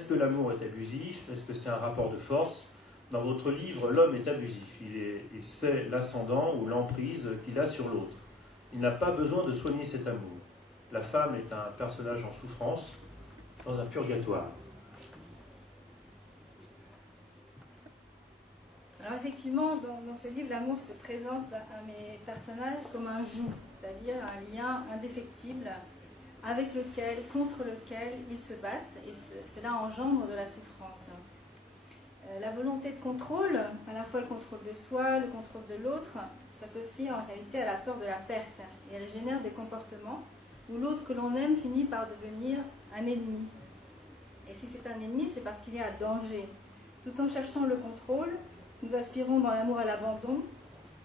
Est-ce que l'amour est abusif? Est-ce que c'est un rapport de force? Dans votre livre, l'homme est abusif. Il sait l'ascendant ou l'emprise qu'il a sur l'autre. Il n'a pas besoin de soigner cet amour. La femme est un personnage en souffrance, dans un purgatoire. Alors effectivement, dans ce livre, l'amour se présente à mes personnages comme un joug, c'est-à-dire un lien indéfectible contre lequel ils se battent, et cela engendre de la souffrance. La volonté de contrôle, à la fois le contrôle de soi, le contrôle de l'autre, s'associe en réalité à la peur de la perte, et elle génère des comportements où l'autre que l'on aime finit par devenir un ennemi. Et si c'est un ennemi, c'est parce qu'il y a un danger. Tout en cherchant le contrôle, nous aspirons dans l'amour à l'abandon,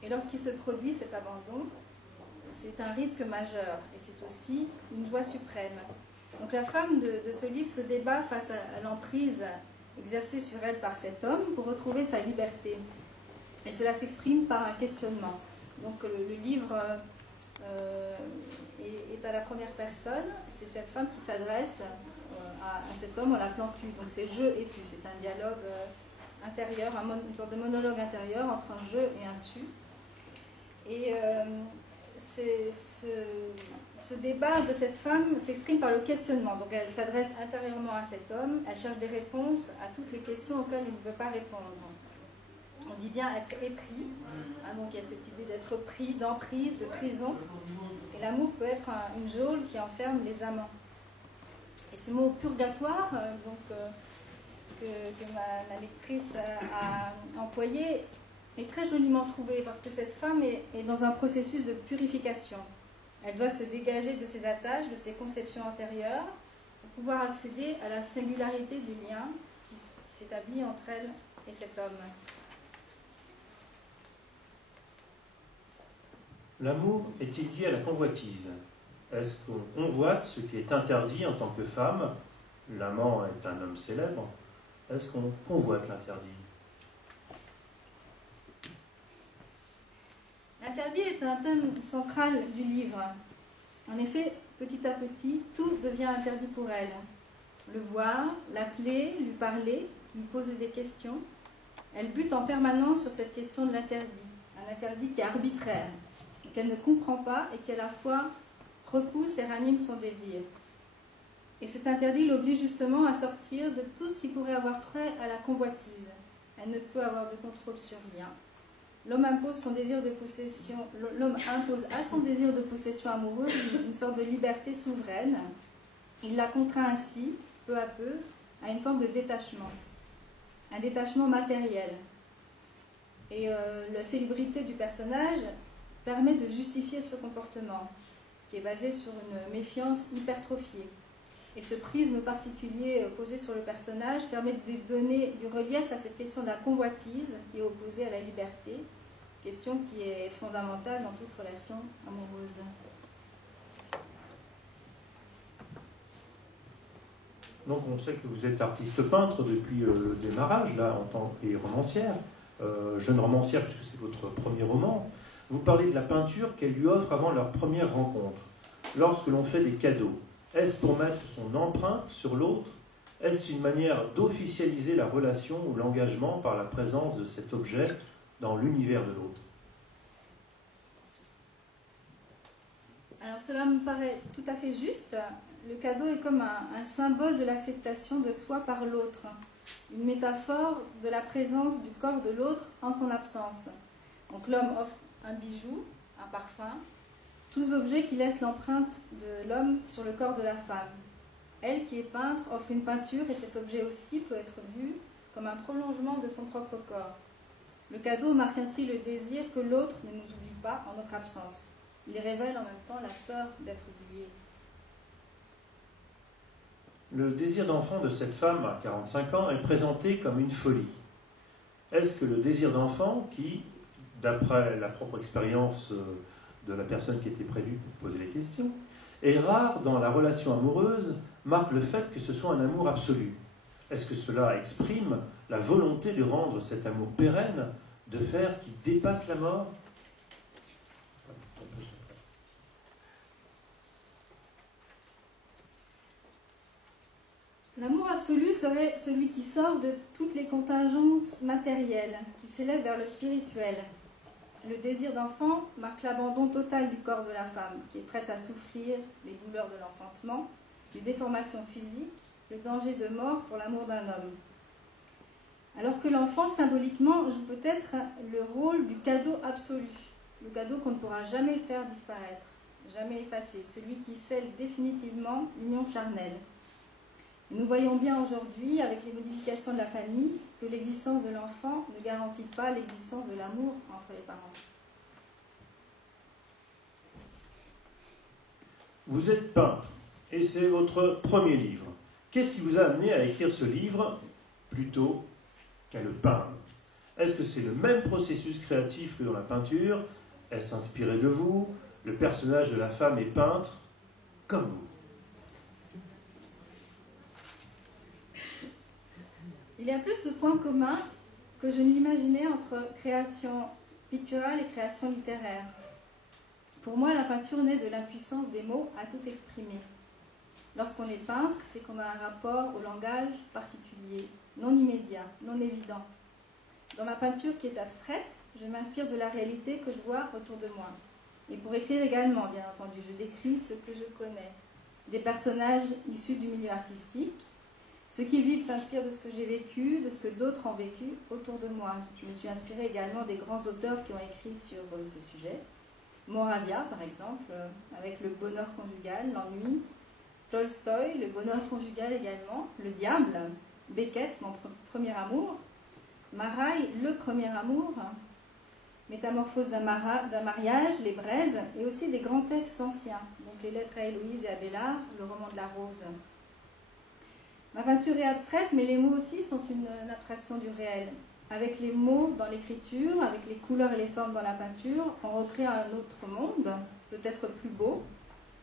et lorsqu'il se produit cet abandon, c'est un risque majeur, et c'est aussi une joie suprême. Donc la femme de ce livre se débat face à l'emprise exercée sur elle par cet homme pour retrouver sa liberté. Et cela s'exprime par un questionnement. Donc le livre est à la première personne, c'est cette femme qui s'adresse à cet homme en l'appelant tu. Donc c'est je et tu, c'est un dialogue intérieur, une sorte de monologue intérieur entre un je et un tu. Et ce débat de cette femme s'exprime par le questionnement. Donc elle s'adresse intérieurement à cet homme, elle cherche des réponses à toutes les questions auxquelles il ne veut pas répondre. On dit bien être épris, donc il y a cette idée d'être pris, d'emprise, de prison. Et l'amour peut être une geôle qui enferme les amants. Et ce mot purgatoire, que ma lectrice a employé, est très joliment trouvé parce que cette femme est dans un processus de purification. Elle doit se dégager de ses attaches, de ses conceptions antérieures, pour pouvoir accéder à la singularité du lien qui s'établit entre elle et cet homme. L'amour est-il lié à la convoitise? Est-ce qu'on convoite ce qui est interdit en tant que femme? L'amant est un homme célèbre. Est-ce qu'on convoite l'interdit? L'interdit est un thème central du livre. En effet, petit à petit, tout devient interdit pour elle. Le voir, l'appeler, lui parler, lui poser des questions. Elle bute en permanence sur cette question de l'interdit. Un interdit qui est arbitraire, qu'elle ne comprend pas et qui à la fois repousse et ranime son désir. Et cet interdit l'oblige justement à sortir de tout ce qui pourrait avoir trait à la convoitise. Elle ne peut avoir de contrôle sur rien. L'homme impose à son désir de possession amoureuse une sorte de liberté souveraine. Il la contraint ainsi, peu à peu, à une forme de détachement. Un détachement matériel. Et la célébrité du personnage permet de justifier ce comportement, qui est basé sur une méfiance hypertrophiée. Et ce prisme particulier posé sur le personnage permet de donner du relief à cette question de la convoitise qui est opposée à la liberté, question qui est fondamentale dans toute relation amoureuse. Donc on sait que vous êtes artiste peintre depuis le démarrage, là, en tant que romancière, jeune romancière puisque c'est votre premier roman. Vous parlez de la peinture qu'elle lui offre avant leur première rencontre. Lorsque l'on fait des cadeaux, est-ce pour mettre son empreinte sur l'autre? Est-ce une manière d'officialiser la relation ou l'engagement par la présence de cet objet dans l'univers de l'autre? Alors cela me paraît tout à fait juste. Le cadeau est comme un symbole de l'acceptation de soi par l'autre, une métaphore de la présence du corps de l'autre en son absence. Donc l'homme offre un bijou, un parfum, tous objets qui laissent l'empreinte de l'homme sur le corps de la femme. Elle, qui est peintre, offre une peinture et cet objet aussi peut être vu comme un prolongement de son propre corps. Le cadeau marque ainsi le désir que l'autre ne nous oublie pas en notre absence. Il révèle en même temps la peur d'être oublié. Le désir d'enfant de cette femme à 45 ans est présenté comme une folie. Est-ce que le désir d'enfant qui, d'après la propre expérience de la personne qui était prévue pour poser les questions, est rare dans la relation amoureuse, marque le fait que ce soit un amour absolu? Est-ce que cela exprime la volonté de rendre cet amour pérenne, de faire qu'il dépasse la mort? L'amour absolu serait celui qui sort de toutes les contingences matérielles, qui s'élève vers le spirituel. Le désir d'enfant marque l'abandon total du corps de la femme, qui est prête à souffrir les douleurs de l'enfantement, les déformations physiques, le danger de mort pour l'amour d'un homme. Alors que l'enfant, symboliquement, joue peut-être le rôle du cadeau absolu, le cadeau qu'on ne pourra jamais faire disparaître, jamais effacer, celui qui scelle définitivement l'union charnelle. Nous voyons bien aujourd'hui, avec les modifications de la famille, que l'existence de l'enfant ne garantit pas l'existence de l'amour entre les parents. Vous êtes peintre, et c'est votre premier livre. Qu'est-ce qui vous a amené à écrire ce livre plutôt qu'à le peindre? Est-ce que c'est le même processus créatif que dans la peinture? Est-ce inspiré de vous? Le personnage de la femme est peintre comme vous. Il y a plus de points communs que je n'imaginais entre création picturale et création littéraire. Pour moi, la peinture naît de l'impuissance des mots à tout exprimer. Lorsqu'on est peintre, c'est qu'on a un rapport au langage particulier, non immédiat, non évident. Dans ma peinture qui est abstraite, je m'inspire de la réalité que je vois autour de moi. Et pour écrire également, bien entendu, je décris ce que je connais. Des personnages issus du milieu artistique. Ce qu'ils vivent s'inspire de ce que j'ai vécu, de ce que d'autres ont vécu autour de moi. Je me suis inspirée également des grands auteurs qui ont écrit sur ce sujet. Moravia, par exemple, avec le bonheur conjugal, l'ennui. Tolstoï, le bonheur conjugal également. Le diable. Beckett, mon premier amour. Maraille, le premier amour. Métamorphose d'un mariage, les braises, et aussi des grands textes anciens. Donc les lettres à Héloïse et à Bélard, le roman de la rose. Ma peinture est abstraite, mais les mots aussi sont une abstraction du réel. Avec les mots dans l'écriture, avec les couleurs et les formes dans la peinture, on recrée un autre monde, peut-être plus beau,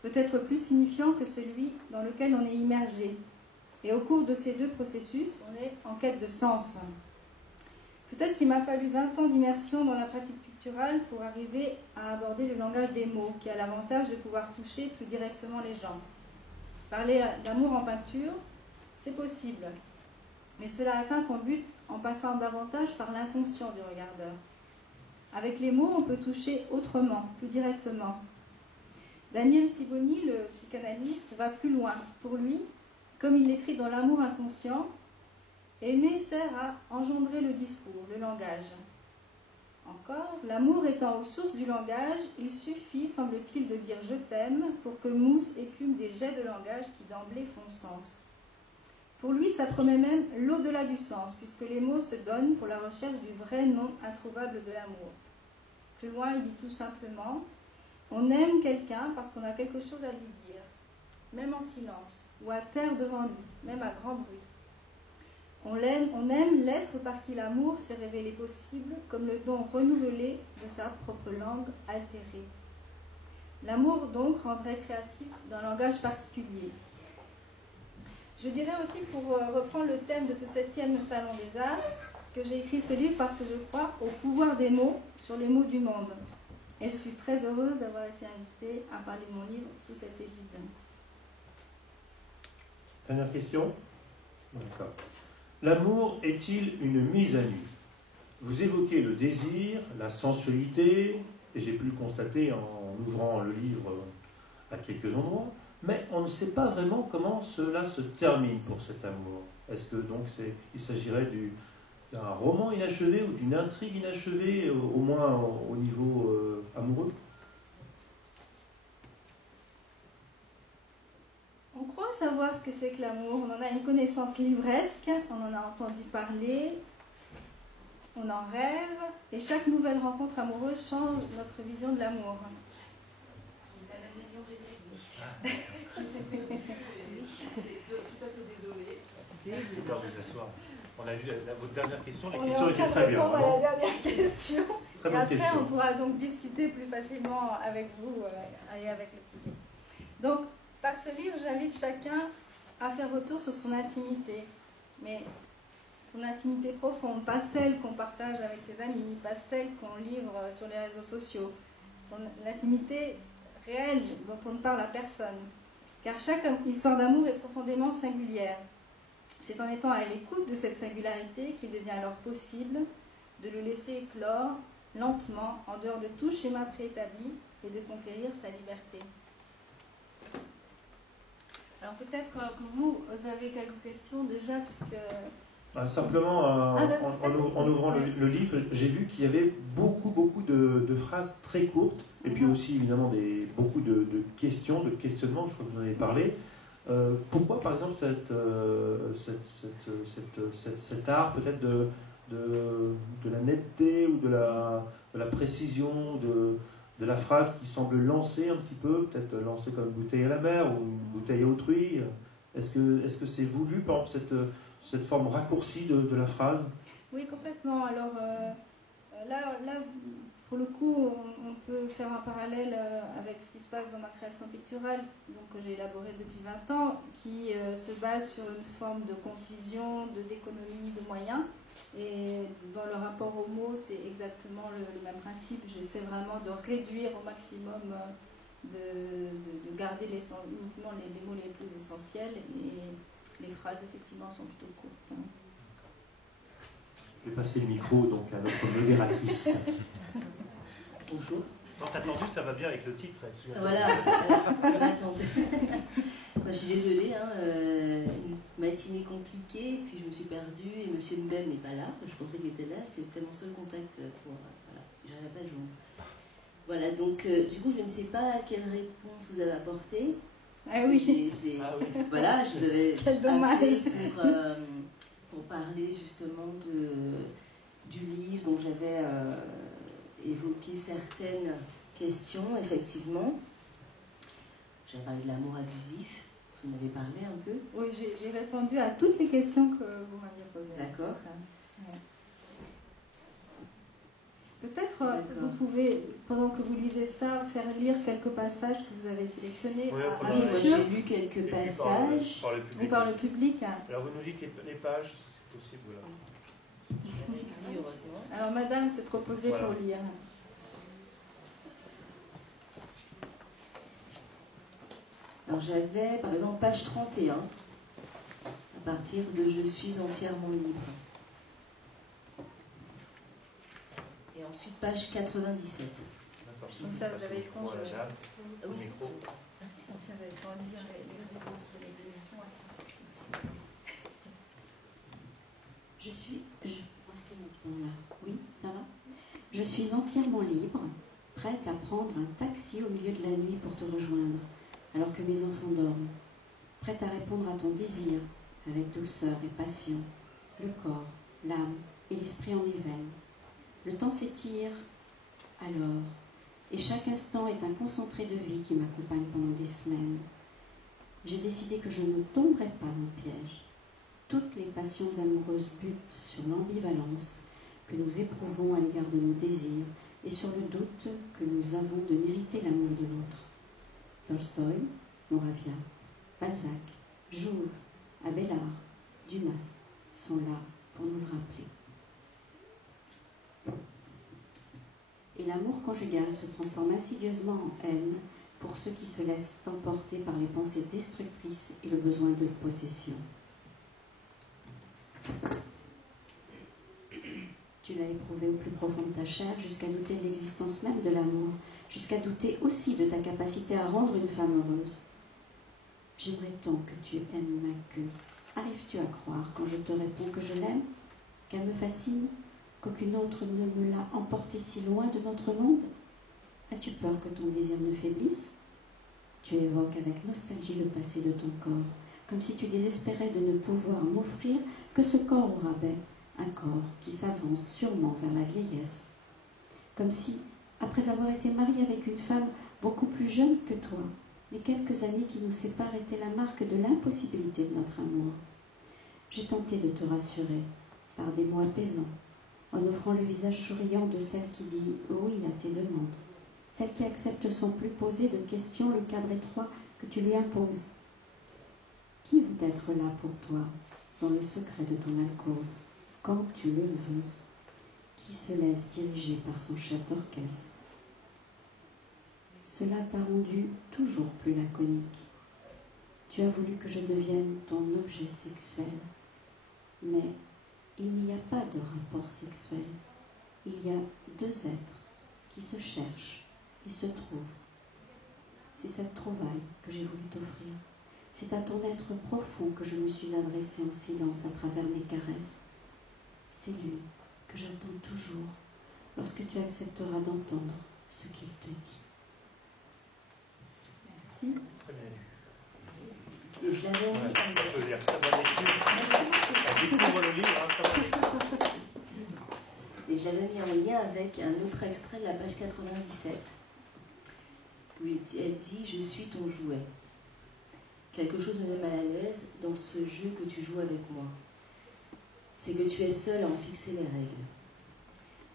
peut-être plus signifiant que celui dans lequel on est immergé. Et au cours de ces deux processus, on est en quête de sens. Peut-être qu'il m'a fallu 20 ans d'immersion dans la pratique picturale pour arriver à aborder le langage des mots, qui a l'avantage de pouvoir toucher plus directement les gens. Parler d'amour en peinture, c'est possible, mais cela atteint son but en passant davantage par l'inconscient du regardeur. Avec les mots, on peut toucher autrement, plus directement. Daniel Sibony, le psychanalyste, va plus loin. Pour lui, comme il l'écrit dans L'amour inconscient, aimer sert à engendrer le discours, le langage. Encore, l'amour étant aux sources du langage, il suffit, semble-t-il, de dire « je t'aime » pour que moussent écument des jets de langage qui d'emblée font sens. Pour lui, ça promet même l'au-delà du sens, puisque les mots se donnent pour la recherche du vrai nom introuvable de l'amour. Plus loin, il dit tout simplement « on aime quelqu'un parce qu'on a quelque chose à lui dire, même en silence, ou à terre devant lui, même à grand bruit. On aime l'être par qui l'amour s'est révélé possible, comme le don renouvelé de sa propre langue altérée. L'amour, donc, rendrait créatif d'un langage particulier. » Je dirais aussi, pour reprendre le thème de ce 7e Salon des Arts, que j'ai écrit ce livre parce que je crois au pouvoir des mots sur les mots du monde. Et je suis très heureuse d'avoir été invitée à parler de mon livre sous cette égide. Dernière question. D'accord. L'amour est-il une mise à nu? Vous évoquez le désir, la sensualité, et j'ai pu le constater en ouvrant le livre à quelques endroits, mais on ne sait pas vraiment comment cela se termine pour cet amour. Est-ce que donc il s'agirait d'un roman inachevé ou d'une intrigue inachevée, au moins au niveau amoureux? On croit savoir ce que c'est que l'amour, on en a une connaissance livresque, on en a entendu parler, on en rêve, et chaque nouvelle rencontre amoureuse change notre vision de l'amour. Oui, c'est tout à fait désolé. On a lu votre dernière question, les on questions étaient très bien. On va répondre à la dernière question. Très et bonne après, question. on pourra donc discuter plus facilement avec vous et avec le public. Donc, par ce livre, j'invite chacun à faire retour sur son intimité, mais son intimité profonde, pas celle qu'on partage avec ses amis, pas celle qu'on livre sur les réseaux sociaux, l'intimité réelle dont on ne parle à personne. Car chaque histoire d'amour est profondément singulière. C'est en étant à l'écoute de cette singularité qu'il devient alors possible de le laisser éclore lentement, en dehors de tout schéma préétabli, et de conquérir sa liberté. Alors peut-être que vous avez quelques questions déjà, puisque... Simplement, en ouvrant le livre, j'ai vu qu'il y avait beaucoup de phrases très courtes, et puis aussi évidemment beaucoup de questions, de questionnements, je crois que vous en avez parlé. Pourquoi, par exemple, cet art peut-être de la netteté ou de la précision de la phrase qui semble lancer un petit peu, peut-être lancée comme une bouteille à la mer ou une bouteille à autrui? Est-ce que c'est voulu, par exemple, cette forme raccourcie de la phrase? Oui, complètement. Alors là, pour le coup, on peut faire un parallèle avec ce qui se passe dans ma création picturale, donc, que j'ai élaborée depuis 20 ans, qui se base sur une forme de concision, d'économie de moyens. Et dans le rapport aux mots, c'est exactement le même principe. J'essaie vraiment de réduire au maximum, de garder uniquement les mots les plus essentiels, et les phrases, effectivement, sont plutôt courtes. Je vais passer le micro donc à notre modératrice. Bonjour. Non, t'as attendu, ça va bien avec le titre. Voilà, on attendait. Je suis désolée, une matinée compliquée, puis je me suis perdue et Monsieur Mbem n'est pas là. Je pensais qu'il était là, c'était mon seul contact pour. Voilà, j'arrivais pas à le joindre. Voilà, donc du coup, je ne sais pas quelle réponse vous avez apportée. Ah oui. Voilà, je vous avais Quel dommage. pour parler justement du livre, dont j'avais évoqué certaines questions, effectivement. J'avais parlé de l'amour abusif, vous en avez parlé un peu. Oui, j'ai répondu à toutes les questions que vous m'aviez posées. D'accord. Ouais. Peut-être que vous pouvez, pendant que vous lisez ça, faire lire quelques passages que vous avez sélectionnés. Oui, moi j'ai lu quelques passages. Ou par le public. Alors vous nous dites les pages, si c'est possible. Voilà. Alors madame se proposait pour lire. Alors j'avais par exemple page 31, à partir de « Je suis entièrement libre ». Et ensuite page 97. Donc ça, vous avez le temps de... Oui. Ça va être en lire les réponses de les questions. Je suis... Oui, ça va. Je suis entièrement libre, prête à prendre un taxi au milieu de la nuit pour te rejoindre, alors que mes enfants dorment. Prête à répondre à ton désir, avec douceur et passion, le corps, l'âme et l'esprit en éveil. Le temps s'étire alors, et chaque instant est un concentré de vie qui m'accompagne pendant des semaines. J'ai décidé que je ne tomberai pas dans le piège. Toutes les passions amoureuses butent sur l'ambivalence que nous éprouvons à l'égard de nos désirs et sur le doute que nous avons de mériter l'amour de l'autre. Tolstoï, Moravia, Balzac, Jouve, Abélard, Dumas sont là pour nous le rappeler. Et l'amour conjugal se transforme insidieusement en haine pour ceux qui se laissent emporter par les pensées destructrices et le besoin de possession. Tu l'as éprouvé au plus profond de ta chair, jusqu'à douter de l'existence même de l'amour, jusqu'à douter aussi de ta capacité à rendre une femme heureuse. J'aimerais tant que tu aimes ma queue. Arrives-tu à croire, quand je te réponds que je l'aime, qu'elle me fascine, qu'aucune autre ne me l'a emportée si loin de notre monde? As-tu peur que ton désir ne faiblisse? Tu évoques avec nostalgie le passé de ton corps, comme si tu désespérais de ne pouvoir m'offrir que ce corps au rabais, un corps qui s'avance sûrement vers la vieillesse. Comme si, après avoir été marié avec une femme beaucoup plus jeune que toi, les quelques années qui nous séparent étaient la marque de l'impossibilité de notre amour. J'ai tenté de te rassurer, par des mots apaisants, en offrant le visage souriant de celle qui dit « oui » à tes demandes, celle qui accepte sans plus poser de questions le cadre étroit que tu lui imposes. Qui veut être là pour toi, dans le secret de ton alcôve, quand tu le veux? Qui se laisse diriger par son chef d'orchestre? Cela t'a rendu toujours plus laconique. Tu as voulu que je devienne ton objet sexuel, Mais il n'y a pas de rapport sexuel. Il y a deux êtres qui se cherchent et se trouvent. C'est cette trouvaille que j'ai voulu t'offrir. C'est à ton être profond que je me suis adressée en silence à travers mes caresses. C'est lui que j'attends toujours lorsque tu accepteras d'entendre ce qu'il te dit. Merci. Très bien. Et je l'avais mis Je veux dire, très bonne lecture. Elle découvre le livre, hein, très bonne lecture. Et je l'avais mis en lien avec un autre extrait de la page 97, où elle dit « Je suis ton jouet ». Quelque chose me met mal à l'aise dans ce jeu que tu joues avec moi. C'est que tu es seule à en fixer les règles.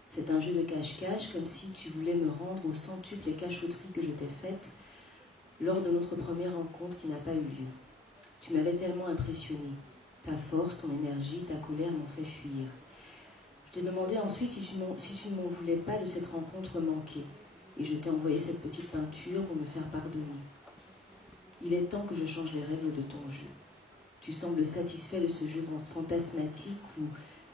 C'est un jeu de cache-cache, comme si tu voulais me rendre au centuple les cachotteries que je t'ai faites lors de notre première rencontre qui n'a pas eu lieu. Tu m'avais tellement impressionnée. Ta force, ton énergie, ta colère m'ont fait fuir. Je t'ai demandé ensuite si tu ne m'en voulais pas de cette rencontre manquée. Et je t'ai envoyé cette petite peinture pour me faire pardonner. Il est temps que je change les règles de ton jeu. Tu sembles satisfait de ce jeu fantasmatique où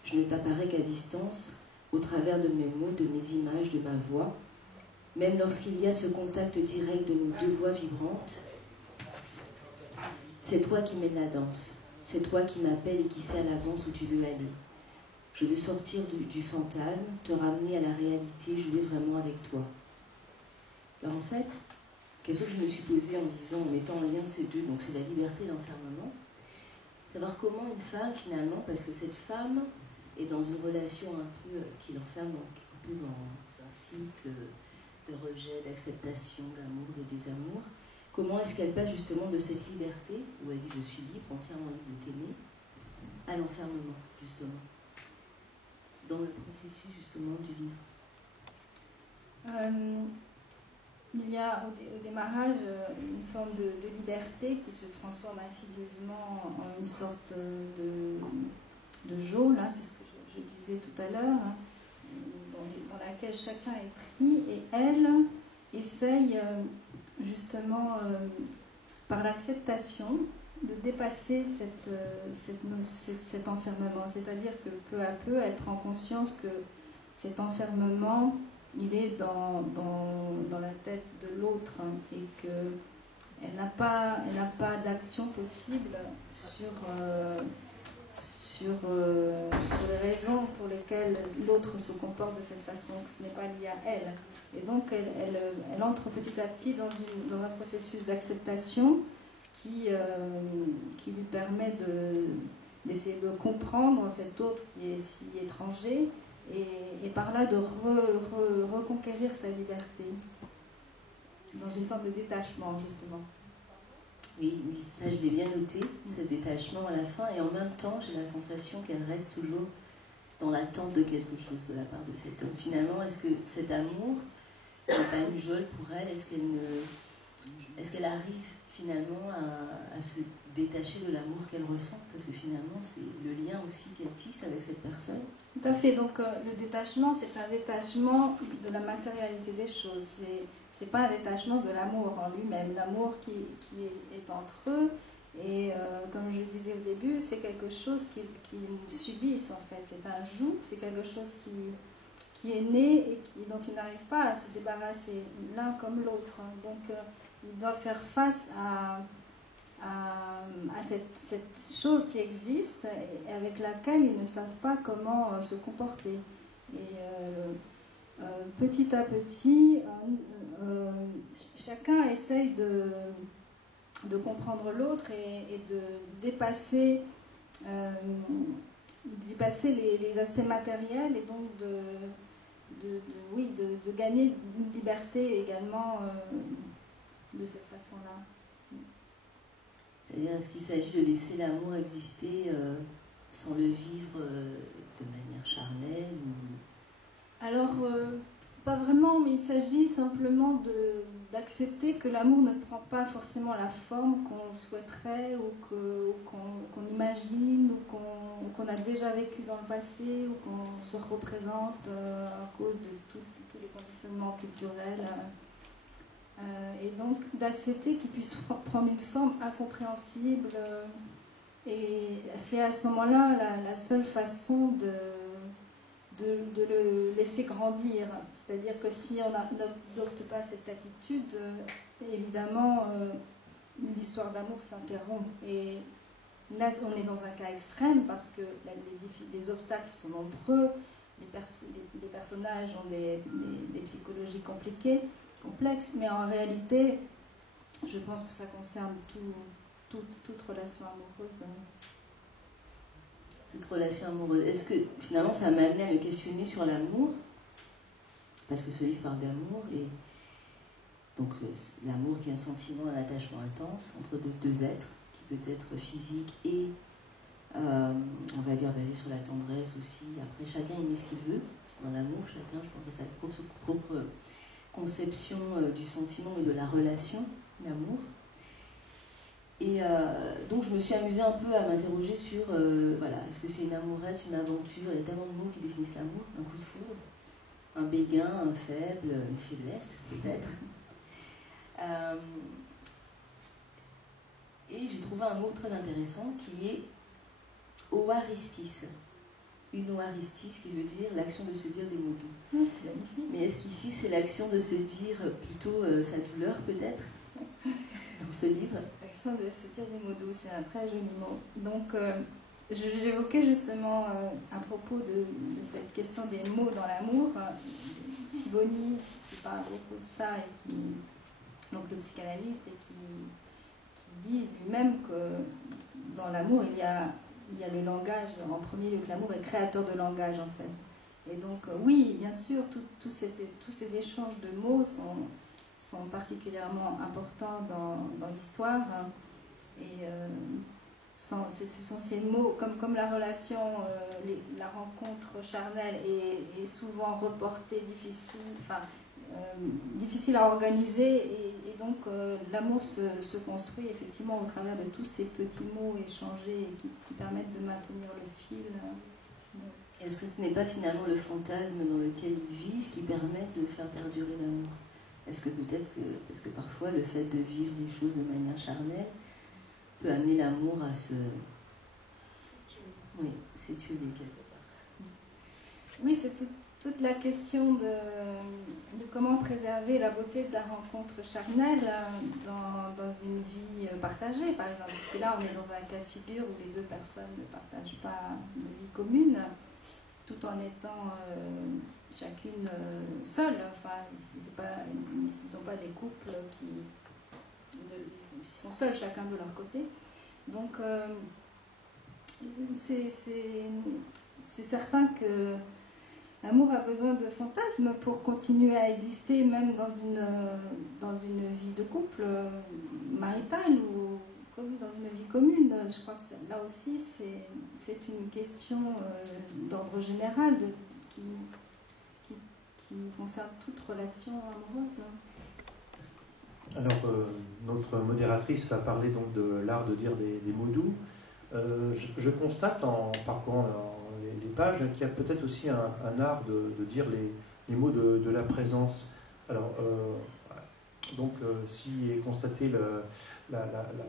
je ne t'apparais qu'à distance, au travers de mes mots, de mes images, de ma voix. Même lorsqu'il y a ce contact direct de nos deux voix vibrantes, c'est toi qui mènes la danse. C'est toi qui m'appelles et qui sais à l'avance où tu veux aller. Je veux sortir du fantasme, te ramener à la réalité, jouer vraiment avec toi. Alors en fait, question que je me suis posée en disant, en mettant en lien ces deux, donc c'est la liberté et l'enfermement, savoir comment une femme finalement, parce que cette femme est dans une relation un peu qui l'enferme un peu dans un cycle de rejet, d'acceptation, d'amour et désamour, comment est-ce qu'elle passe justement de cette liberté, où elle dit je suis libre, entièrement libre de t'aimer, à l'enfermement justement, dans le processus justement du livre. Il y a au démarrage une forme de liberté qui se transforme insidieusement en une sorte de geôle, hein, c'est ce que je disais tout à l'heure, hein, dans laquelle chacun est pris, et elle essaye justement par l'acceptation de dépasser cet enfermement, c'est-à-dire que peu à peu elle prend conscience que cet enfermement il est dans la tête de l'autre, hein, et qu'elle n'a pas d'action possible sur les raisons pour lesquelles l'autre se comporte de cette façon, que ce n'est pas lié à elle. Et donc elle entre petit à petit dans un processus d'acceptation qui lui permet d'essayer de comprendre cet autre qui est si étranger, et par là de reconquérir sa liberté, dans une forme de détachement justement. Oui, ça je l'ai bien noté, ce détachement à la fin, et en même temps j'ai la sensation qu'elle reste toujours dans l'attente de quelque chose de la part de cet homme. Finalement, est-ce que cet amour n'est pas une geôle pour elle? Est-ce qu'elle arrive finalement à se détacher de l'amour qu'elle ressent? Parce que finalement c'est le lien aussi qu'elle tisse avec cette personne. Tout à fait, donc le détachement, c'est un détachement de la matérialité des choses, c'est pas un détachement de l'amour en lui-même, l'amour qui est entre eux, et comme je le disais au début, c'est quelque chose qu'ils subissent en fait, c'est un joug, c'est quelque chose qui est né et dont ils n'arrivent pas à se débarrasser l'un comme l'autre, donc ils doivent faire face à cette chose qui existe et avec laquelle ils ne savent pas comment se comporter. Et petit à petit, chacun essaye de comprendre l'autre et de dépasser les aspects matériels, et donc de gagner une liberté également de cette façon-là. C'est-à-dire, est-ce qu'il s'agit de laisser l'amour exister sans le vivre de manière charnelle ou... Alors, pas vraiment, mais il s'agit simplement d'accepter que l'amour ne prend pas forcément la forme qu'on souhaiterait ou qu'on imagine ou qu'on a déjà vécu dans le passé ou qu'on se représente à cause de tous les conditionnements culturels. Et donc d'accepter qu'il puisse prendre une forme incompréhensible Et c'est à ce moment-là la seule façon de le laisser grandir. C'est-à-dire que si on n'adopte pas cette attitude, évidemment, l'histoire d'amour s'interrompt. Et là, on est dans un cas extrême parce que les obstacles sont nombreux, les personnages ont des psychologies complexes, mais en réalité, je pense que ça concerne toute relation amoureuse. Toute relation amoureuse. Est-ce que finalement ça m'a amené à me questionner sur l'amour? Parce que ce livre parle d'amour, et donc l'amour qui est un sentiment, un attachement intense entre deux êtres, qui peut être physique et on va dire basé sur la tendresse aussi. Après, chacun y met ce qu'il veut dans l'amour, chacun, je pense, à sa propre conception du sentiment et de la relation d'amour. Et donc je me suis amusée un peu à m'interroger sur voilà, est-ce que c'est une amourette, une aventure? Il y a tellement de mots qui définissent l'amour: un coup de foudre, un béguin, un faible, une faiblesse peut-être. Et j'ai trouvé un mot très intéressant qui est oaristis. Une oaristis qui veut dire l'action de se dire des mots doux. C'est magnifique. Mais est-ce qu'ici c'est l'action de se dire plutôt sa douleur peut-être dans ce livre? L'action de se dire des mots doux, c'est un très joli mot. Donc j'évoquais justement à propos de cette question des mots dans l'amour, Sibony qui parle beaucoup de ça, et donc le psychanalyste, et qui dit lui-même que dans l'amour il y a le langage en premier lieu, que l'amour est créateur de langage en fait. Et donc oui, bien sûr, tous ces échanges de mots sont particulièrement importants dans l'histoire, et ce sont ces mots, comme la relation, la rencontre charnelle est souvent reportée, difficile à organiser, et donc l'amour se construit effectivement au travers de tous ces petits mots échangés qui permettent de maintenir le fil. Est-ce que ce n'est pas finalement le fantasme dans lequel ils vivent qui permet de faire perdurer l'amour? Est-ce que peut-être parce que parfois le fait de vivre les choses de manière charnelle peut amener l'amour à se... Oui, s'étioler quelque part. Oui, c'est toute la question de comment préserver la beauté de la rencontre charnelle dans une vie partagée, par exemple. Parce que là, on est dans un cas de figure où les deux personnes ne partagent pas de vie commune, tout en étant chacune seule. Enfin, ils ne sont pas des couples ils sont seuls chacun de leur côté. Donc, c'est certain que l'amour a besoin de fantasmes pour continuer à exister, même dans une vie de couple maritale ou dans une vie commune. Je crois que là aussi, c'est une question d'ordre général qui concerne toute relation amoureuse. Alors, notre modératrice a parlé donc de l'art de dire des mots doux. Je constate en parcourant les pages qu'il y a peut-être aussi un art de dire les mots de la présence. Alors, donc, si est constaté la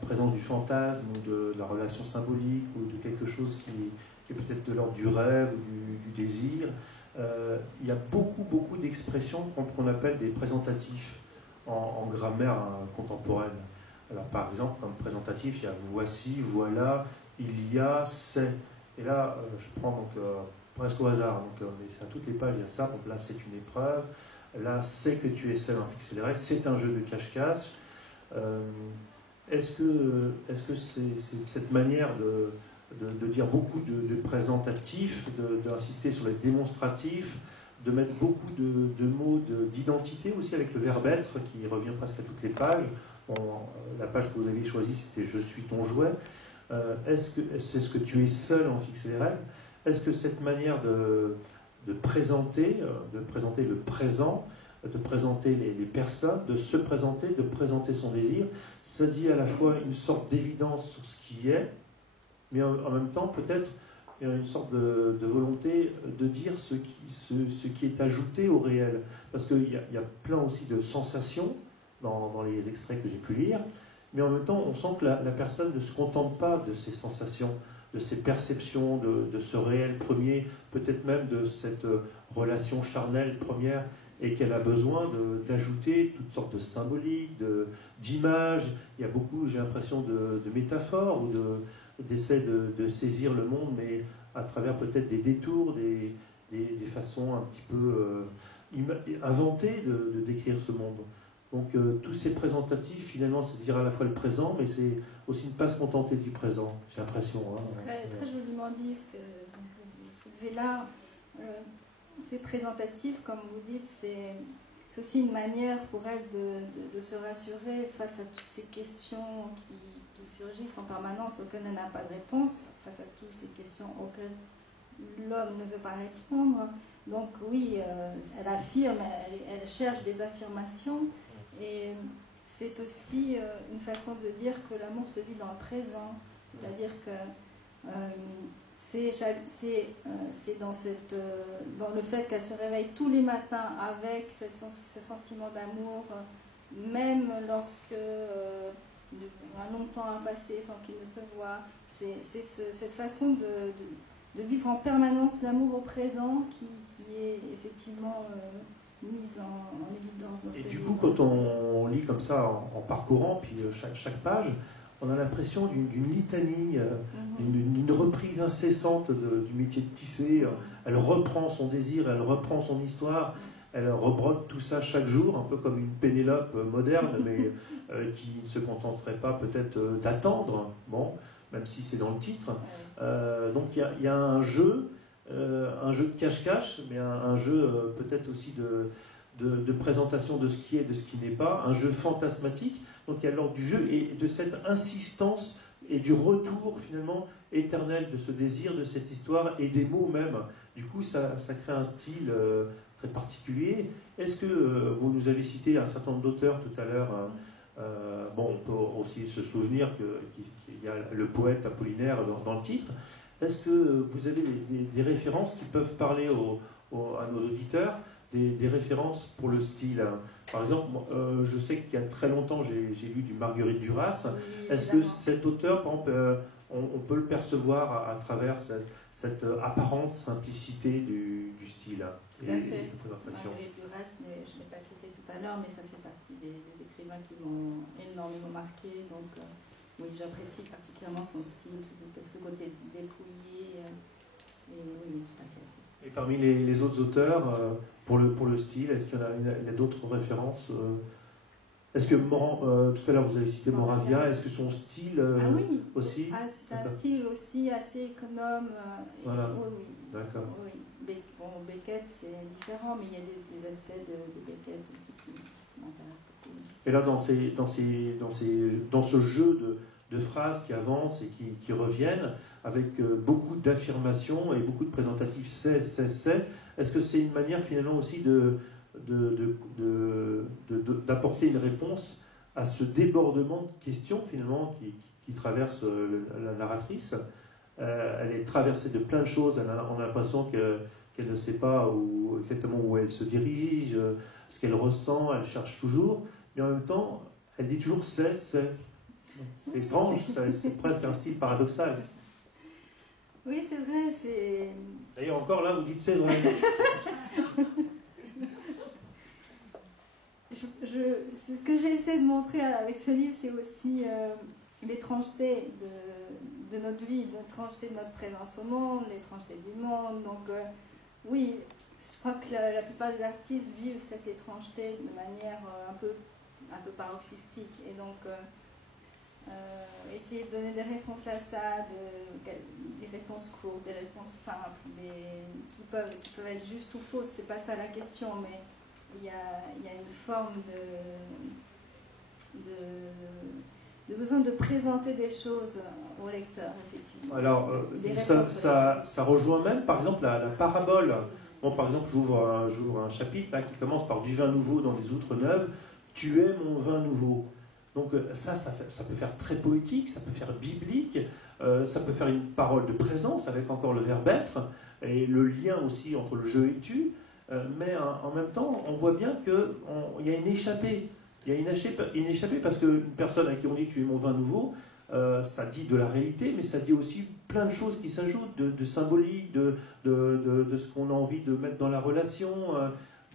présence du fantasme ou de la relation symbolique ou de quelque chose qui est peut-être de l'ordre du rêve ou du désir, il y a beaucoup d'expressions qu'on appelle des présentatifs en grammaire contemporaine. Alors, par exemple, comme présentatif, il y a voici, voilà, il y a, c'est. Et là, je prends donc presque au hasard, donc c'est à toutes les pages, il y a ça. Donc là, c'est une épreuve. Là, c'est que tu essaies d'en fixer les règles. C'est un jeu de cache-cache. Est-ce que c'est cette manière de dire beaucoup de présentatifs, d'insister sur les démonstratifs, de mettre beaucoup de mots d'identité aussi avec le verbe être qui revient presque à toutes les pages. Bon, la page que vous avez choisie, c'était « Je suis ton jouet ». Est-ce que c'est ce que tu es seul à en fixer les règles? Est-ce que cette manière de présenter le présent, de présenter les personnes, de se présenter, de présenter son désir, ça dit à la fois une sorte d'évidence sur ce qui est, mais en même temps peut-être une sorte de volonté de dire ce qui est ajouté au réel. Parce qu'il y a plein aussi de sensations dans les extraits que j'ai pu lire, mais en même temps, on sent que la personne ne se contente pas de ses sensations, de ses perceptions, de ce réel premier, peut-être même de cette relation charnelle première, et qu'elle a besoin d'ajouter toutes sortes de symboliques, d'images. Il y a beaucoup, j'ai l'impression, de métaphores ou d'essais de saisir le monde, mais à travers peut-être des détours, des façons un petit peu inventées de décrire ce monde. Donc tous ces présentatifs, finalement, c'est dire à la fois le présent, mais c'est aussi ne pas se contenter du présent, j'ai l'impression. Hein. Très joliment dit ce que vous soulevez là. C'est présentatif, comme vous dites, c'est aussi une manière pour elle de se rassurer face à toutes ces questions qui surgissent en permanence, auxquelles elle n'a pas de réponse, face à toutes ces questions auxquelles l'homme ne veut pas répondre. Donc oui, elle affirme, elle cherche des affirmations, et c'est aussi une façon de dire que l'amour se vit dans le présent, c'est-à-dire que c'est dans le fait qu'elle se réveille tous les matins avec ce sentiment d'amour, même lorsque un long temps a passé sans qu'il ne se voit. C'est cette façon de vivre en permanence l'amour au présent qui est effectivement mise en évidence dans ce livre. Et du coup, quand on lit comme ça en parcourant, puis chaque page, on a l'impression d'une litanie, d'une reprise incessante du métier de tisser. Elle reprend son désir, elle reprend son histoire, elle rebrode tout ça chaque jour, un peu comme une Pénélope moderne, mais qui ne se contenterait pas peut-être d'attendre, bon, même si c'est dans le titre. Donc il y a un jeu de cache-cache, mais un jeu peut-être aussi de présentation de ce qui est, de ce qui n'est pas, un jeu fantasmatique. Donc il y a l'ordre du jeu et de cette insistance et du retour finalement éternel de ce désir, de cette histoire et des mots même. Du coup, ça crée un style très particulier. Est-ce que vous nous avez cité un certain nombre d'auteurs tout à l'heure bon, on peut aussi se souvenir qu'il y a le poète Apollinaire dans le titre. Est-ce que vous avez des références qui peuvent parler à nos auditeurs, des références pour le style? Par exemple, je sais qu'il y a très longtemps, j'ai lu du Marguerite Duras. Oui, est-ce que cet auteur, par exemple, on peut le percevoir à travers cette apparente simplicité du style tout à fait. de présentation? Marguerite Duras, je ne l'ai pas cité tout à l'heure, mais ça fait partie des écrivains qui m'ont énormément marqué. Donc, oui, j'apprécie particulièrement son style, ce côté dépouillé. Et oui, tout à fait. Et parmi les autres auteurs, pour le style, est-ce qu'il y a d'autres références? Est-ce que tout à l'heure vous avez cité Moravia, est-ce que son style oui. aussi? C'est un style aussi assez économe. Voilà. Oui. D'accord. Oui. Beckett c'est différent, mais il y a des aspects de Beckett aussi qui m'intéressent beaucoup. Et là, dans ce jeu de phrases qui avancent et qui reviennent, avec beaucoup d'affirmations et beaucoup de présentatifs, est-ce que c'est une manière finalement aussi d'apporter une réponse à ce débordement de questions finalement qui traverse la narratrice? Elle est traversée de plein de choses, on a l'impression qu'elle ne sait pas exactement où elle se dirige, ce qu'elle ressent, elle cherche toujours, mais en même temps, elle dit toujours c'est. C'est étrange, c'est presque un style paradoxal. Oui, c'est vrai, D'ailleurs, encore là, vous dites c'est vrai. C'est ce que j'essaie de montrer avec ce livre, c'est aussi l'étrangeté de notre vie, l'étrangeté de notre présence au monde, l'étrangeté du monde. Donc, oui, je crois que la plupart des artistes vivent cette étrangeté de manière un peu paroxystique. Et donc, essayer de donner des réponses à ça, des réponses courtes, des réponses simples, qui peuvent être justes ou fausses, c'est pas ça la question, mais il y a une forme de besoin de présenter des choses au lecteur, effectivement. Alors, ça rejoint même, par exemple, la parabole. Bon, par exemple, j'ouvre un chapitre là, qui commence par « Du vin nouveau dans les outres neuves, tu es mon vin nouveau ». Donc ça peut faire très poétique, ça peut faire biblique, ça peut faire une parole de présence avec encore le verbe être, et le lien aussi entre le je et tu, mais en même temps, on voit bien qu'il y a une échappée. Il y a inéchappé parce qu'une personne à qui on dit tu es mon vin nouveau, ça dit de la réalité, mais ça dit aussi plein de choses qui s'ajoutent, de symbolique, de ce qu'on a envie de mettre dans la relation.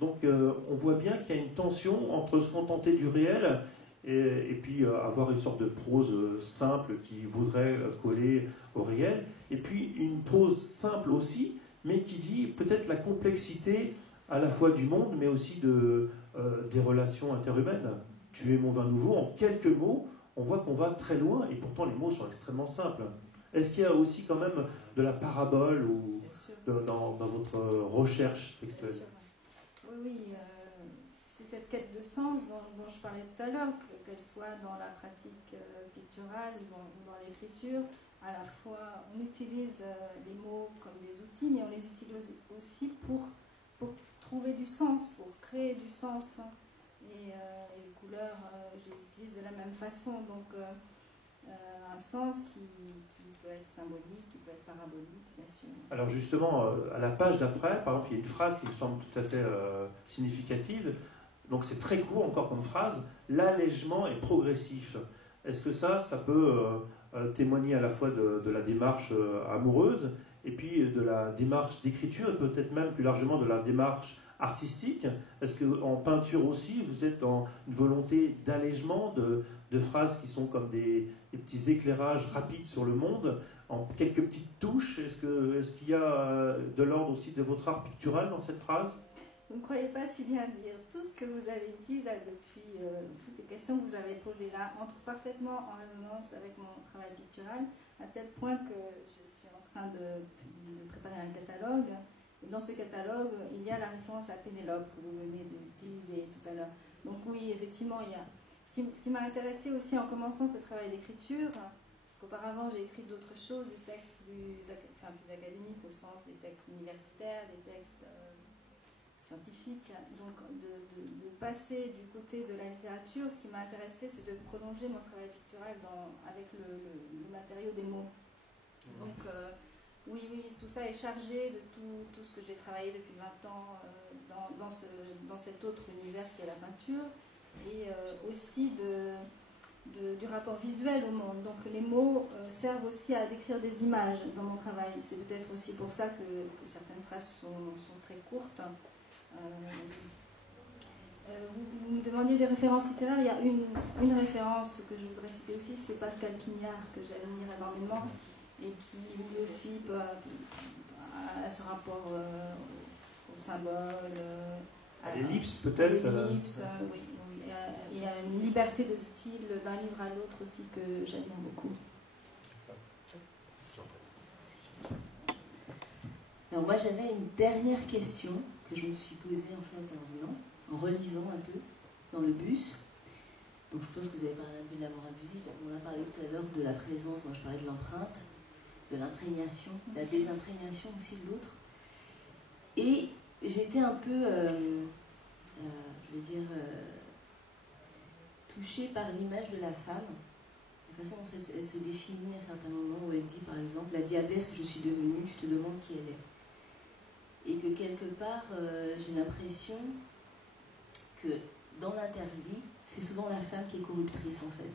Donc on voit bien qu'il y a une tension entre se contenter du réel et puis avoir une sorte de prose simple qui voudrait coller au réel, et puis une prose simple aussi, mais qui dit peut-être la complexité à la fois du monde, mais aussi des relations interhumaines. Tu es mon vin nouveau, en quelques mots, on voit qu'on va très loin, et pourtant les mots sont extrêmement simples. Est-ce qu'il y a aussi quand même de la parabole ou dans votre recherche textuelle? Oui, c'est cette quête de sens dont je parlais tout à l'heure, qu'elle soit dans la pratique picturale ou dans l'écriture. À la fois, on utilise les mots comme des outils, mais on les utilise aussi pour trouver du sens, pour créer du sens. Et les couleurs, je les utilise de la même façon. Donc, un sens qui peut être symbolique, qui peut être parabolique, bien sûr. Alors justement, à la page d'après, par exemple, il y a une phrase qui me semble tout à fait significative. Donc c'est très court encore comme phrase. L'allègement est progressif. Est-ce que ça peut témoigner à la fois de la démarche amoureuse et puis de la démarche d'écriture, et peut-être même plus largement de la démarche artistique? Est-ce qu'en peinture aussi, vous êtes dans une volonté d'allègement, de phrases qui sont comme des petits éclairages rapides sur le monde, en quelques petites touches? Est-ce qu'il y a de l'ordre aussi de votre art pictural dans cette phrase? Vous ne croyez pas si bien dire. Tout ce que vous avez dit là depuis, toutes les questions que vous avez posées là, entrent parfaitement en résonance avec mon travail pictural, à tel point que je suis en train de préparer un catalogue. Et dans ce catalogue, il y a la référence à Pénélope que vous venez d'utiliser tout à l'heure. Donc oui, effectivement, il y a... Ce qui m'a intéressé aussi en commençant ce travail d'écriture, parce qu'auparavant j'ai écrit d'autres choses, des textes plus académiques au sens des textes universitaires, des textes scientifiques. Donc de passer du côté de la littérature, ce qui m'a intéressé, c'est de prolonger mon travail pictural avec le matériau des mots. Donc oui, tout ça est chargé de tout ce que j'ai travaillé depuis 20 ans dans cet autre univers qui est la peinture, et aussi du rapport visuel au monde. Donc les mots servent aussi à décrire des images dans mon travail. C'est peut-être aussi pour ça que certaines phrases sont très courtes. Vous me demandiez des références littéraires. Il y a une référence que je voudrais citer aussi, c'est Pascal Quignard, que j'admire énormément, et qui lui aussi a ce rapport au symbole, à l'ellipse peut-être. L'ellipse, oui. Il y a une liberté de style d'un livre à l'autre aussi que j'admire beaucoup. Alors moi j'avais une dernière question que je me suis posée en fait en relisant un peu dans le bus. Donc je pense que vous avez parlé un peu de l'amour abusif. On a parlé tout à l'heure de la présence, moi je parlais de l'empreinte, de l'imprégnation, de la désimprégnation aussi de l'autre. Et j'étais un peu, touchée par l'image de la femme, la façon dont elle se définit à certains moments, où elle dit par exemple, la diablesse que je suis devenue, je te demande qui elle est. Et que quelque part, j'ai l'impression que dans l'interdit, c'est souvent la femme qui est corruptrice en fait.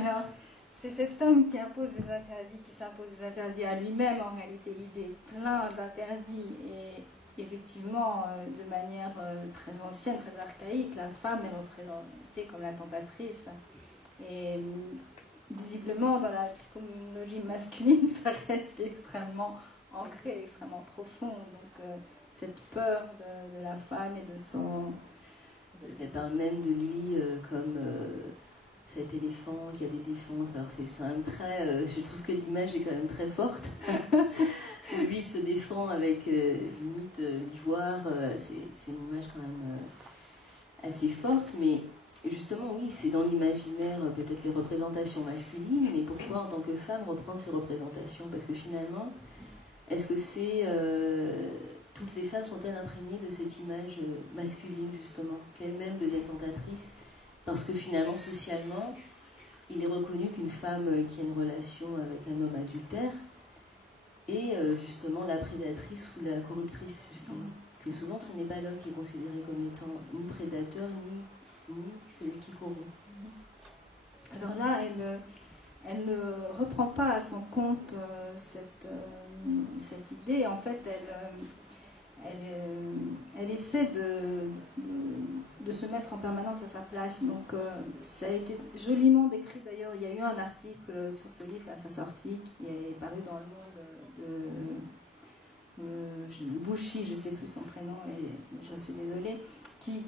Alors, c'est cet homme qui impose des interdits, qui s'impose des interdits à lui-même en réalité. Il est plein d'interdits, et effectivement, de manière très ancienne, très archaïque, la femme est représentée comme la tentatrice. Et visiblement, dans la psychologie masculine, ça reste extrêmement ancré, extrêmement profond. Donc, cette peur de la femme et de son... Parce qu'elle parle même de lui comme cet éléphant qui a des défenses. Alors c'est quand même très... je trouve que l'image est quand même très forte. Lui, il se défend avec limite l'ivoire. C'est une image quand même assez forte. Mais justement, oui, c'est dans l'imaginaire peut-être les représentations masculines. Mais pourquoi, en tant que femme, reprendre ces représentations? Parce que finalement, est-ce que c'est... toutes les femmes sont-elles imprégnées de cette image masculine, justement, qu'elles-mêmes deviennent tentatrices? Parce que finalement, socialement, il est reconnu qu'une femme qui a une relation avec un homme adultère est justement la prédatrice ou la corruptrice, justement. que souvent ce n'est pas l'homme qui est considéré comme étant ni prédateur, ni celui qui corrompt. Alors là, elle ne reprend pas à son compte cette idée. En fait, elle essaie de se mettre en permanence à sa place. Donc, ça a été joliment décrit d'ailleurs. Il y a eu un article sur ce livre à sa sortie qui est paru dans le monde de Bouchy, je ne sais plus son prénom, et je suis désolée,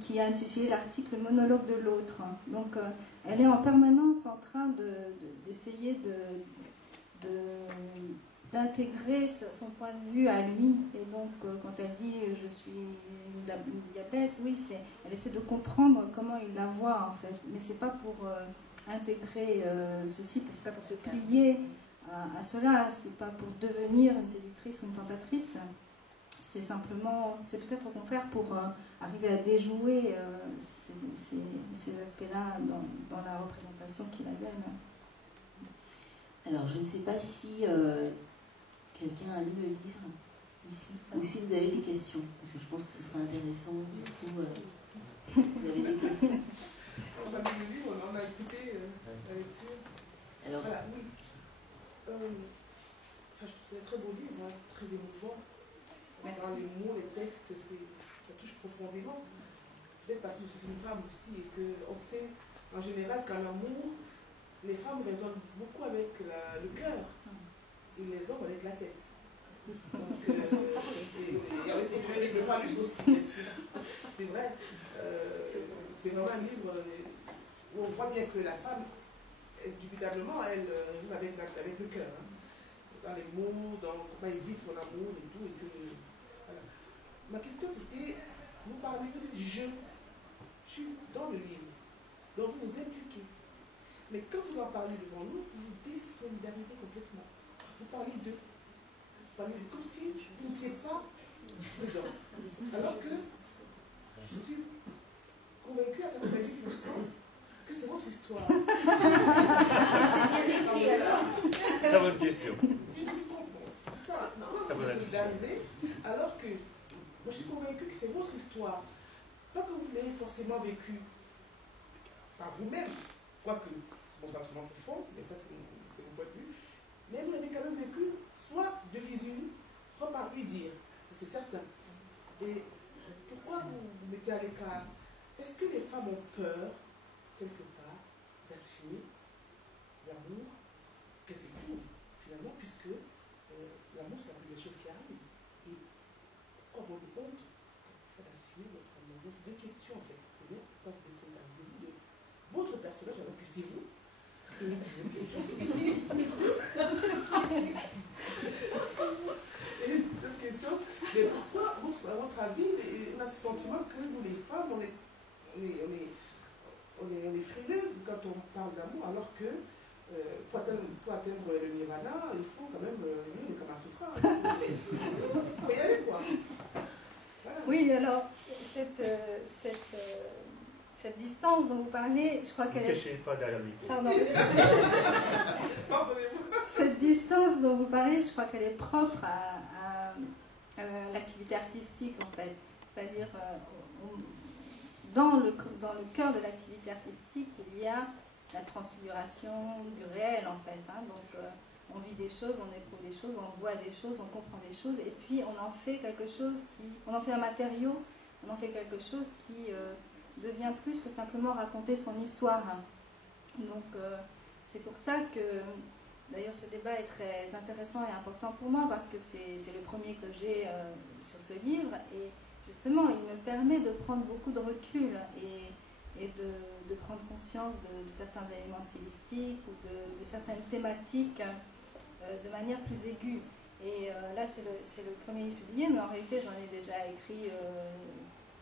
qui a intitulé l'article « Monologue de l'autre ». Donc, elle est en permanence en train d'essayer d'intégrer son point de vue à lui. Et donc, quand elle dit « je suis une diablesse », oui, elle essaie de comprendre comment il la voit, en fait. Mais c'est pas pour intégrer ceci, c'est pas pour se plier à cela, c'est pas pour devenir une séductrice ou une tentatrice. C'est simplement, c'est peut-être au contraire pour arriver à déjouer ces aspects-là dans la représentation qu'il a d'elle. Alors, je ne sais pas si quelqu'un a lu le livre ici, ou si vous avez des questions, parce que je pense que ce sera intéressant. Du coup, vous avez des questions? On a lu le livre, on a écouté la lecture. Alors, voilà, oui. Je trouve que c'est un très beau livre, hein, très émouvant. Merci. Dans les mots, les textes, ça touche profondément. Peut-être parce que je suis une femme aussi et qu'on sait en général qu'en amour, les femmes raisonnent beaucoup avec le cœur et les hommes avec la tête. Donc, et avec les phallus aussi, bien sûr. C'est vrai. C'est vraiment un livre où on voit bien que la femme, indubitablement, elle raisonne avec le cœur. Hein. Dans les mots, dans comment elle vit son amour et tout. Et que, voilà. Ma question c'était, vous parlez, vous dites je, tu dans le livre, donc vous vous impliquez. Mais quand vous en parlez devant nous, vous vous désolidarisez complètement. Vous parlez d'eux. Vous parlez comme si vous n'étiez pas dedans. Alors que je suis convaincue à 98% que c'est votre histoire. c'est bien écrit alors. Très bonne question. Je suis ça, non, vous solidarisez, alors que moi je suis convaincue que c'est votre histoire. Pas que vous l'ayez forcément vécu par vous-même, quoique c'est mon sentiment profond, mais ça c'est mon point de vue, mais vous l'avez quand même vécu soit de visu, soit par lui dire, c'est certain. Et pourquoi vous vous mettez à l'écart? Est-ce que les femmes ont peur, quelque part, d'assumer l'amour qu'elles éprouvent, finalement, puisque l'amour, c'est la première chose qui arrive. Et pourquoi vous rendez compte qu'il faut assumer votre amour? C'est deux questions, en fait. C'est-à-dire, pourquoi vous désolidariser de votre personnage alors que c'est vous? Et deuxième question, mais pourquoi, à votre avis, on a ce sentiment que nous, les femmes, on est frileuses quand on parle d'amour, alors que pour atteindre le nirvana, il faut quand même le Kama Sutra. Il faut y aller, quoi. Voilà. Oui, alors, cette distance dont vous parlez, je crois qu'elle est... Ne cachez pas derrière le micro. Pardon. Pardonnez-moi. Cette distance dont vous parlez, je crois qu'elle est propre à l'activité artistique, en fait. C'est-à-dire, dans le cœur de l'activité artistique, il y a la transfiguration du réel, en fait. Hein. Donc, on vit des choses, on éprouve des choses, on voit des choses, on comprend des choses, et puis on en fait quelque chose on en fait un matériau, on en fait quelque chose qui devient plus que simplement raconter son histoire. Hein. Donc, c'est pour ça que, d'ailleurs, ce débat est très intéressant et important pour moi, parce que c'est le premier que j'ai sur ce livre, et justement, il me permet de prendre beaucoup de recul et de prendre conscience de certains éléments stylistiques ou de certaines thématiques de manière plus aiguë. Et là, c'est le premier livre publié, mais en réalité, j'en ai déjà écrit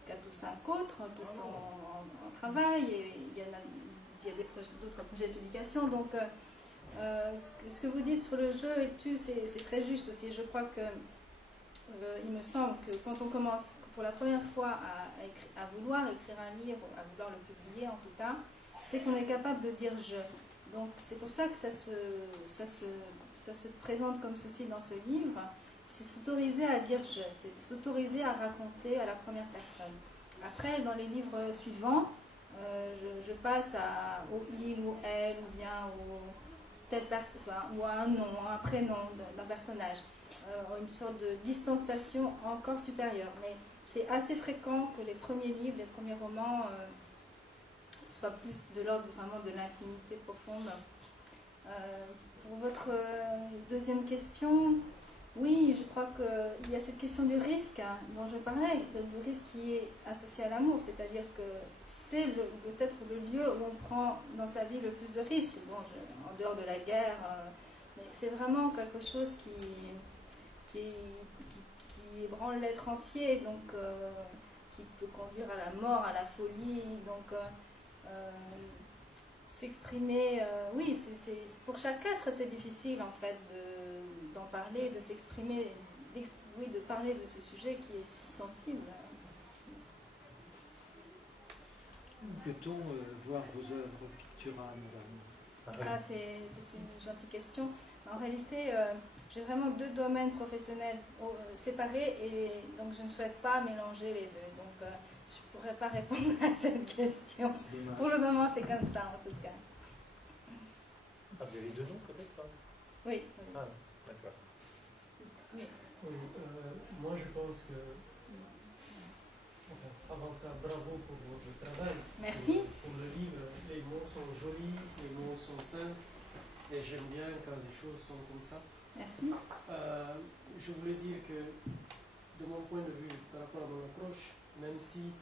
4 ou 5 autres qui sont en travail, et il y a d'autres projets de publication. Donc, ce que vous dites sur le jeu et tu, c'est très juste aussi. Je crois que il me semble que quand on commence pour la première fois à vouloir écrire un livre, à vouloir le publier en tout cas, c'est qu'on est capable de dire je. Donc c'est pour ça que ça se présente comme ceci dans ce livre. c'est s'autoriser à dire je, c'est s'autoriser à raconter à la première personne. Après, dans les livres suivants, je passe au il ou elle, ou bien ou à un nom, à un prénom d'un personnage, une sorte de distanciation encore supérieure. Mais c'est assez fréquent que les premiers livres, les premiers romans soient plus de l'ordre vraiment de l'intimité profonde. Pour votre deuxième question, oui, je crois qu'il y a cette question du risque dont je parlais, du risque qui est associé à l'amour, c'est-à-dire que c'est peut-être le lieu où on prend dans sa vie le plus de risques, en dehors de la guerre, mais c'est vraiment quelque chose qui ébranle l'être entier, donc qui peut conduire à la mort, à la folie, donc s'exprimer, oui, pour chaque être c'est difficile en fait d'en parler, de s'exprimer, de parler de ce sujet qui est si sensible. Peut-on voir vos œuvres picturales, madame? C'est une gentille question. En réalité, j'ai vraiment deux domaines professionnels séparés et donc je ne souhaite pas mélanger les deux. Donc je ne pourrais pas répondre à cette question. Pour le moment, c'est comme ça en tout cas. Ah, vous avez deux noms peut-être? Oui. Ah, d'accord. Oui. Oui, moi je pense que, avant ça, bravo pour votre travail. Merci. Pour le livre, les mots sont jolis, les mots sont simples, et j'aime bien quand les choses sont comme ça. Merci. Je voulais dire que, de mon point de vue, par rapport à mon approche, même si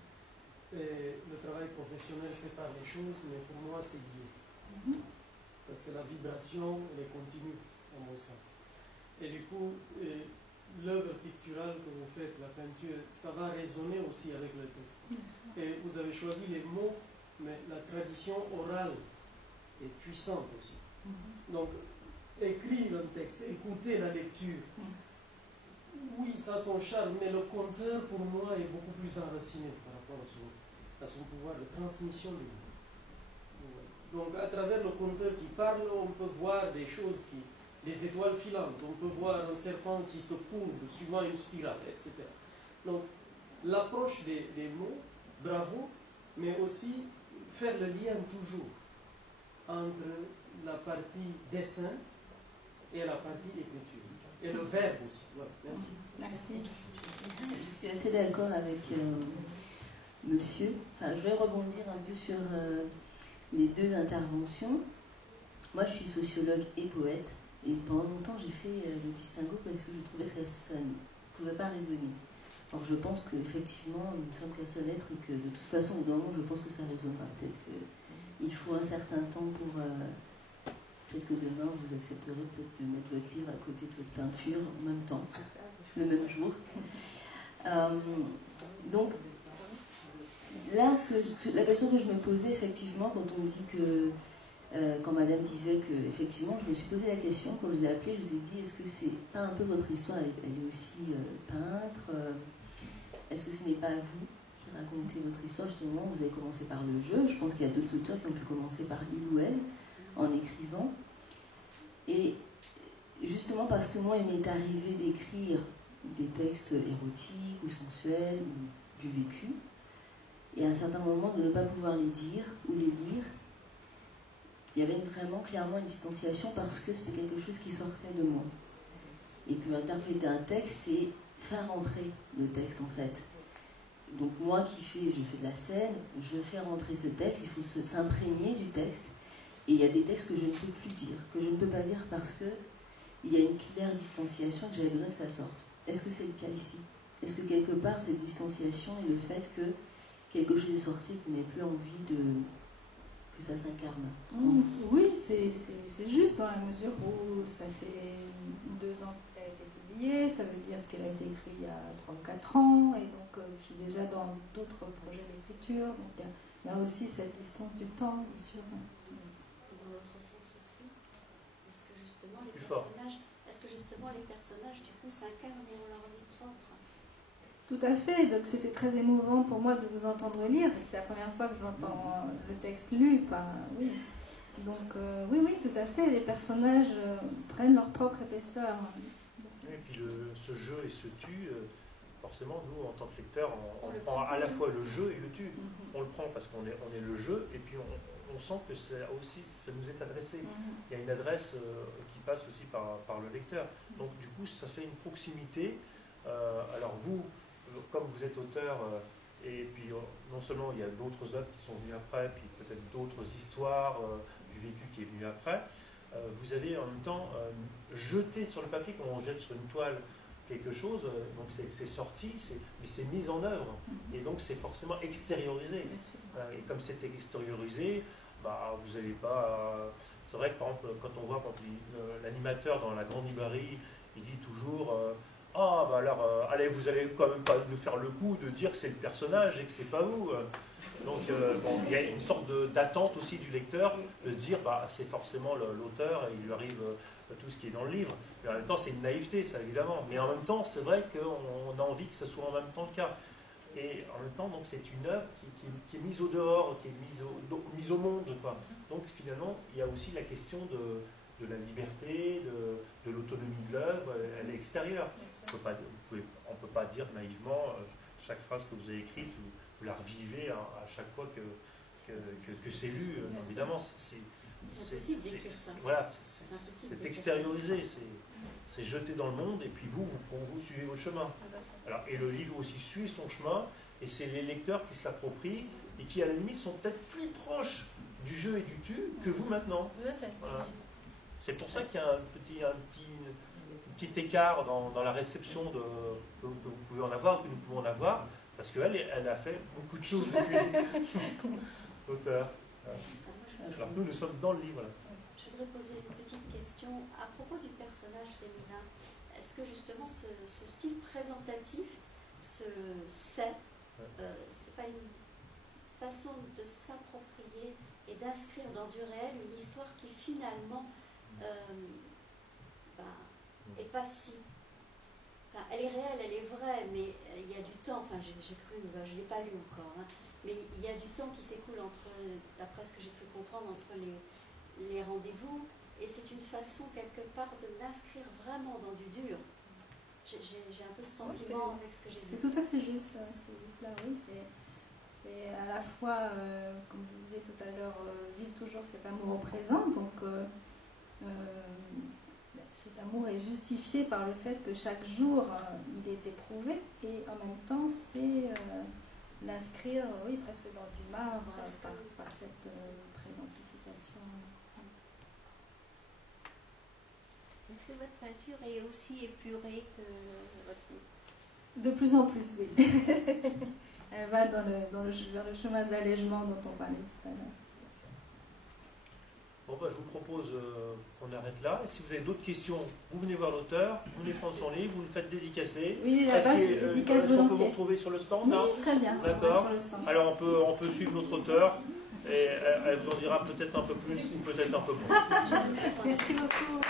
le travail professionnel sépare les choses, mais pour moi c'est lié. Parce que la vibration, elle est continue, à mon sens. Et du coup, l'œuvre picturale que vous faites, la peinture, ça va résonner aussi avec le texte. Et vous avez choisi les mots, mais la tradition orale est puissante aussi. Donc, écrire un texte, écouter la lecture, oui, ça a son charme, mais le conteur, pour moi, est beaucoup plus enraciné par rapport à son pouvoir de transmission des mots. Donc, à travers le conteur qui parle, on peut voir des choses des étoiles filantes, on peut voir un serpent qui se courbe suivant une spirale, etc. Donc, l'approche des mots, bravo, mais aussi faire le lien toujours entre la partie dessin et la partie écriture. Et le verbe aussi. Voilà, merci. Merci. Je suis assez d'accord avec monsieur. Enfin, je vais rebondir un peu sur les deux interventions. Moi, je suis sociologue et poète. Et pendant longtemps, j'ai fait le distinguo parce que je trouvais que ça ne pouvait pas résonner. Alors, je pense qu'effectivement, nous ne sommes qu'un seul être et que de toute façon, au bout d'un moment, je pense que ça résonnera. Peut-être qu'il faut un certain temps pour... peut-être que demain, vous accepterez peut-être de mettre votre livre à côté de votre peinture en même temps, le même jour. Donc, là, la question que je me posais, effectivement, quand on dit que... quand madame disait que, effectivement, je me suis posé la question, quand je vous ai appelé, je vous ai dit, est-ce que c'est pas un peu votre histoire, elle est aussi peintre, est-ce que ce n'est pas vous qui racontez votre histoire, justement, vous avez commencé par le jeu, je pense qu'il y a d'autres auteurs qui ont pu commencer par il ou elle, en écrivant, et justement parce que moi, il m'est arrivé d'écrire des textes érotiques ou sensuels, ou du vécu, et à un certain moment, de ne pas pouvoir les dire ou les lire, il y avait vraiment clairement une distanciation parce que c'était quelque chose qui sortait de moi. Et que interpréter un texte, c'est faire rentrer le texte en fait. Donc moi je fais de la scène, je fais rentrer ce texte, il faut s'imprégner du texte. Et il y a des textes que je ne peux plus dire, que je ne peux pas dire parce qu'il y a une claire distanciation et que j'avais besoin que ça sorte. Est-ce que c'est le cas ici? Est-ce que quelque part cette distanciation et le fait que quelque chose est sorti, que vous n'avez plus envie que ça s'incarne? Oui, c'est juste dans la mesure où ça fait 2 ans qu'elle a été publiée, ça veut dire qu'elle a été écrite il y a 3 ou 4 ans, et donc je suis déjà dans d'autres projets d'écriture, donc il y a aussi cette distance du temps, bien sûr. Dans l'autre sens aussi, est-ce que justement les personnages du coup s'incarnent et ont leur vie propre? Tout à fait, donc c'était très émouvant pour moi de vous entendre lire, c'est la première fois que j'entends le texte lu oui. Donc oui, tout à fait, les personnages prennent leur propre épaisseur. Et puis ce et se tue, forcément, nous, en tant que lecteurs, on prend à la fois le jeu et le tue. On le prend parce qu'on est le jeu, et puis on sent que ça nous est adressé. Il y a une adresse qui passe aussi par le lecteur. Donc, du coup, ça fait une proximité. Alors, vous, comme vous êtes auteur, et puis non seulement il y a d'autres œuvres qui sont venues après, puis peut-être d'autres histoires du vécu qui est venu après, vous avez en même temps jeté sur le papier, comme on jette sur une toile quelque chose, donc c'est sorti, mais c'est mis en œuvre, et donc c'est forcément extériorisé. Et comme c'est extériorisé, bah, vous n'allez pas... c'est vrai que par exemple, quand on voit l'animateur dans la grande librairie, il dit toujours ah, bah alors, allez, vous allez quand même pas nous faire le coup de dire que c'est le personnage et que c'est pas vous. Donc, bon, il y a une sorte d'attente aussi du lecteur de se dire, bah, c'est forcément l'auteur et il lui arrive tout ce qui est dans le livre. Mais en même temps, c'est une naïveté, ça, évidemment. Mais en même temps, c'est vrai qu'on a envie que ce soit en même temps le cas. Et en même temps, donc, c'est une œuvre qui est mise au dehors, qui est mise au monde, quoi. Donc, finalement, il y a aussi la question de la liberté, de l'autonomie de l'œuvre, elle est extérieure. On ne peut pas dire naïvement chaque phrase que vous avez écrite, vous la revivez à chaque fois que c'est lu. Évidemment, c'est impossible d'écrire ça. Voilà, c'est extériorisé, c'est jeté dans le monde, et puis vous suivez votre chemin. Alors, et le livre aussi suit son chemin, et c'est les lecteurs qui se l'approprient, et qui à la limite sont peut-être plus proches du jeu et du tu que vous maintenant. Voilà. C'est pour ça qu'il y a un petit écart dans la réception que vous pouvez en avoir, que nous pouvons en avoir, parce qu'elle a fait beaucoup de choses depuis l'auteur. Alors nous sommes dans le livre. Voilà. Je voudrais poser une petite question à propos du personnage féminin. Est-ce que justement ce style présentatif, c'est pas une façon de s'approprier et d'inscrire dans du réel une histoire qui finalement est pas si... Enfin, elle est réelle, elle est vraie, mais il y a du temps, enfin j'ai cru, je ne l'ai pas lu encore, hein, mais il y a du temps qui s'écoule d'après ce que j'ai pu comprendre, entre les rendez-vous, et c'est une façon quelque part de l'inscrire vraiment dans du dur. J'ai un peu ce sentiment avec ce que j'ai vu. C'est tout à fait juste ce que vous dites là, oui, c'est à la fois, comme je disais tout à l'heure, vivre toujours cet amour au présent, donc cet amour est justifié par le fait que chaque jour il est éprouvé, et en même temps c'est l'inscrire presque dans du marbre par cette présentification. Est-ce que votre peinture est aussi épurée que votre livre? De plus en plus, oui. Elle va vers le chemin de l'allègement dont on parlait tout à l'heure. Bon, je vous propose qu'on arrête là. Et si vous avez d'autres questions, vous venez voir l'auteur, vous venez prendre son livre, vous le faites dédicacer. Oui, la page dédicace volontiers. On peut vous retrouver sur le stand, hein? Oui, très bien. D'accord. Alors on peut suivre notre auteur et elle vous en dira peut-être un peu plus ou peut-être un peu moins. Merci beaucoup.